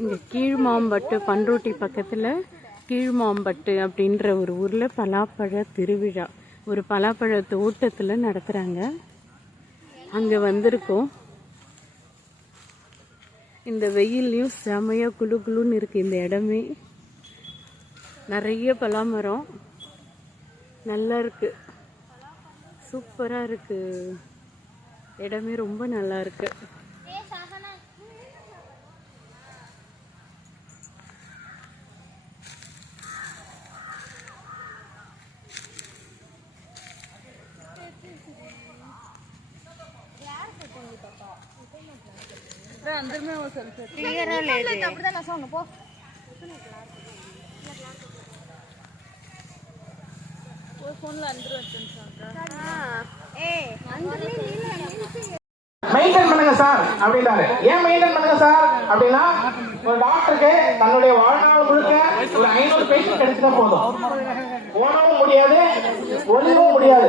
இங்கே கீழ்மாம்பட்டு பண்ருட்டி பக்கத்தில் கீழ்மாம்பட்டு அப்படின்ற ஒரு ஊரில் பலாப்பழ திருவிழா ஒரு பலாப்பழ தோட்டத்தில் நடத்துகிறாங்க. அங்கே வந்திருக்கோம். இந்த வெயில்லையும் செமையாக குளு குளுன்னு இருக்குது இந்த இடமே. நிறைய பலாமரம் நல்லா இருக்குது, சூப்பராக இருக்குது. இடமே ரொம்ப நல்லா இருக்கு. अंदर में वो सब क्लियर है ले ले तब ना सोंग पो वो फोन ला अंदर वच्चन சொல்றா ए अंदर नहीं மெயின்டைன் பண்ணுங்க சார் அப்படினாரு. ஏன் மெயின்டைன் பண்ணுங்க சார் அப்படின்னா ஒரு டாக்டருக்கு தன்னுடைய வாழ்நாள் முழுக்க ஒரு 500 பேஷண்ட் கிடைச்சா போதும். ஓடவும் முடியாது, ஒளியவும் முடியாது.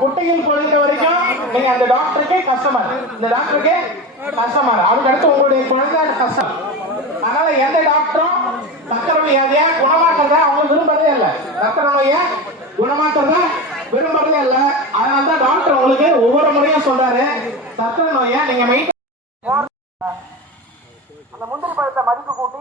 குட்டையில் பொழுது வரைக்கும் நீங்க அந்த டாக்டருக்கே கஸ்டமர், இந்த டாக்டருக்கே கஸ்டமர். அதுக்கு அடுத்து உங்களுடைய குழந்தை கஸ்டமர். அதனால எந்த டாக்டரும் சக்கரை வியாதியை குணமாக்குறத அவங்க விரும்புறதே இல்லை. சக்கரை நோயை குணமாக்குறத விரும்புறதே இல்லை. அதனாலதான் டாக்டர் உங்களுக்கு ஒவ்வொரு முறையும் சொல்றாரு, சக்கரை நோயை நீங்க அந்த முந்திரி பழத்தை மதிப்பு கூட்டி